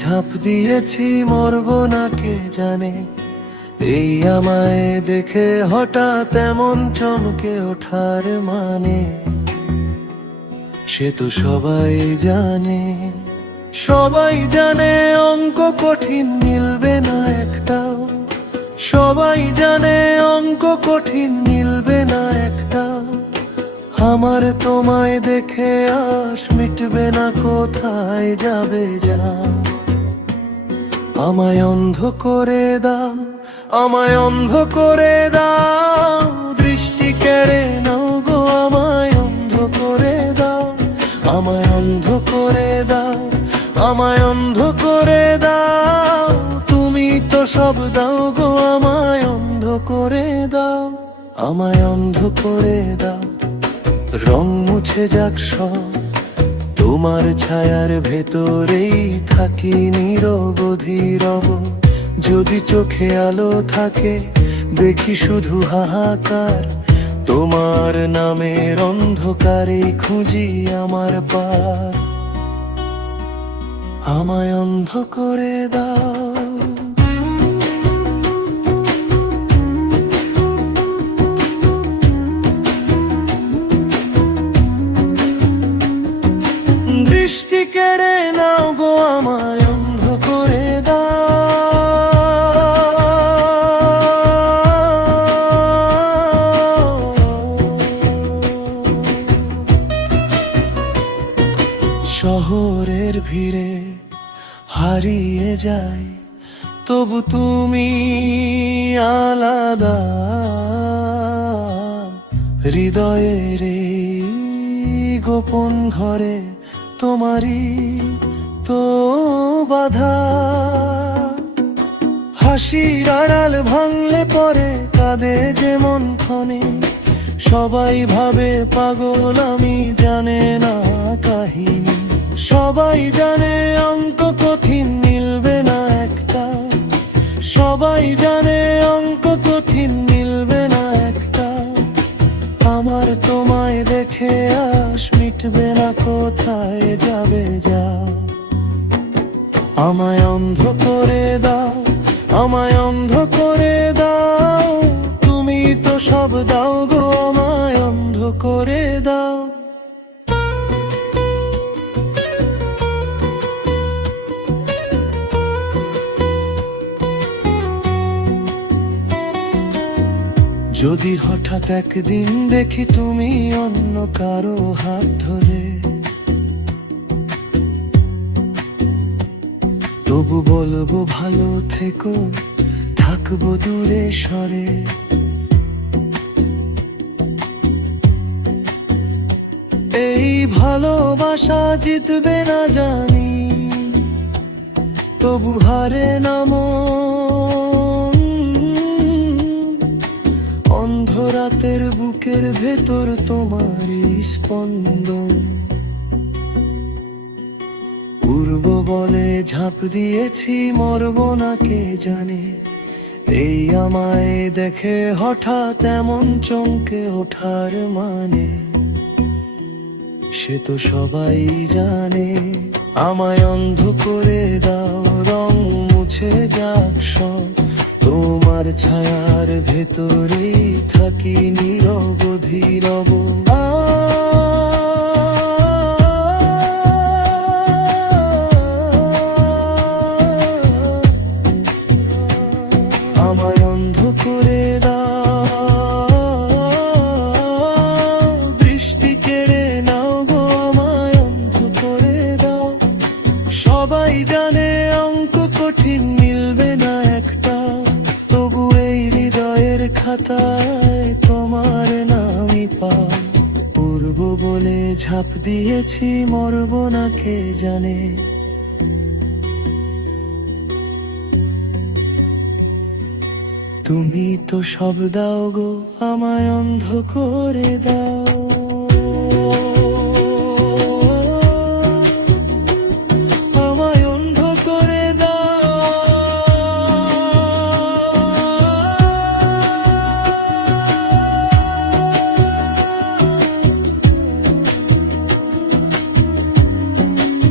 ঝাঁপ দিয়েছি, মরব না কে জানে। এই আমায় দেখে হঠাৎ এমন চমকে ওঠার মানে, সে তো সবাই জানে। সবাই জানে অঙ্ক কঠিন, মিলবে না একটাও। সবাই জানে অঙ্ক কঠিন, মিলবে না একটাও। আমার তোমায় দেখে আশ মিটবে না, কোথায় যাবে যা। আমায় অন্ধ করে দাও, আমায় অন্ধ করে দাও। দৃষ্টি কেড়ে নাও গো, আমায় অন্ধ করে দাও। আমায় অন্ধ করে দাও, আমায় অন্ধ করে দাও। তুমি তো সব দাও গো, আমায় অন্ধ করে দাও। আমায় অন্ধ করে দাও, রং মুছে যাক সব। তোমার ছায়ার ভেতরেই থাকি নিরবধি রব। যদি চোখে আলো থাকে, দেখি শুধু হাহাকার। তোমার নামের অন্ধকারেই খুঁজি আমার পার। আমায় অন্ধ করে দাও। দৃষ্টি কেড়ে নাও গো, আমায় অন্ধ করে দাও। শহরের ভিড়ে হারিয়ে যাই, তবু তুমি আলাদা। হৃদয়ের এই গোপন ঘরে তোমারই তো বাধা। হাসির আড়াল ভাঙলে পরে কাঁদে যেমন ক্ষণে। সবাই ভাবে পাগল আমি, জানে না কাহিনী। সবাই জানে অঙ্ক কঠিন, মিলবে না একটা। সবাই জানে অঙ্ক কঠিন, মিলবে না একটা। আমার তোমায় দেখে আশ মিটবে না, কোথায় যাবে যা। আমায় অন্ধ করে দাও, আমায় অন্ধ করে দাও। তুমি তো সব দাও গো, আমায় অন্ধ করে দাও। যদি হঠাৎ একদিন দেখি তুমি অন্য কারো হাত ধরে, তবু বলবো ভালো থেকো, থাকবো দূরে সরে। এই ভালোবাসা জিতবে না জানি, তবু হারে না মন। অন্ধরাতের বুকের ভেতর তোমারই স্পন্দন। পূর্ব বলে ঝাঁপ দিয়েছি, মরব না কে জানে। এই আমায় দেখে হঠাৎ এমন চমকে ওঠার মানে, সে তো সবাই জানে। আমায় অন্ধ করে দাও, রং মুছে যাক সব। তোমার ছায়ার ভেতরেই থাকি নিরবধি রব। আমায় অন্ধ করে দাও, দৃষ্টি কেড়ে নাও গো, আমায় অন্ধ করে দাও। সবাই জানে অঙ্ক কঠিন, মিলবে না একটা। তবু এই হৃদয়ের খাতায় তোমার নামই পাও। পূর্ব বলে ঝাঁপ দিয়েছি, মরব না কে জানে। তুমি তো সব দাও গো, আমায় অন্ধ করে দাও।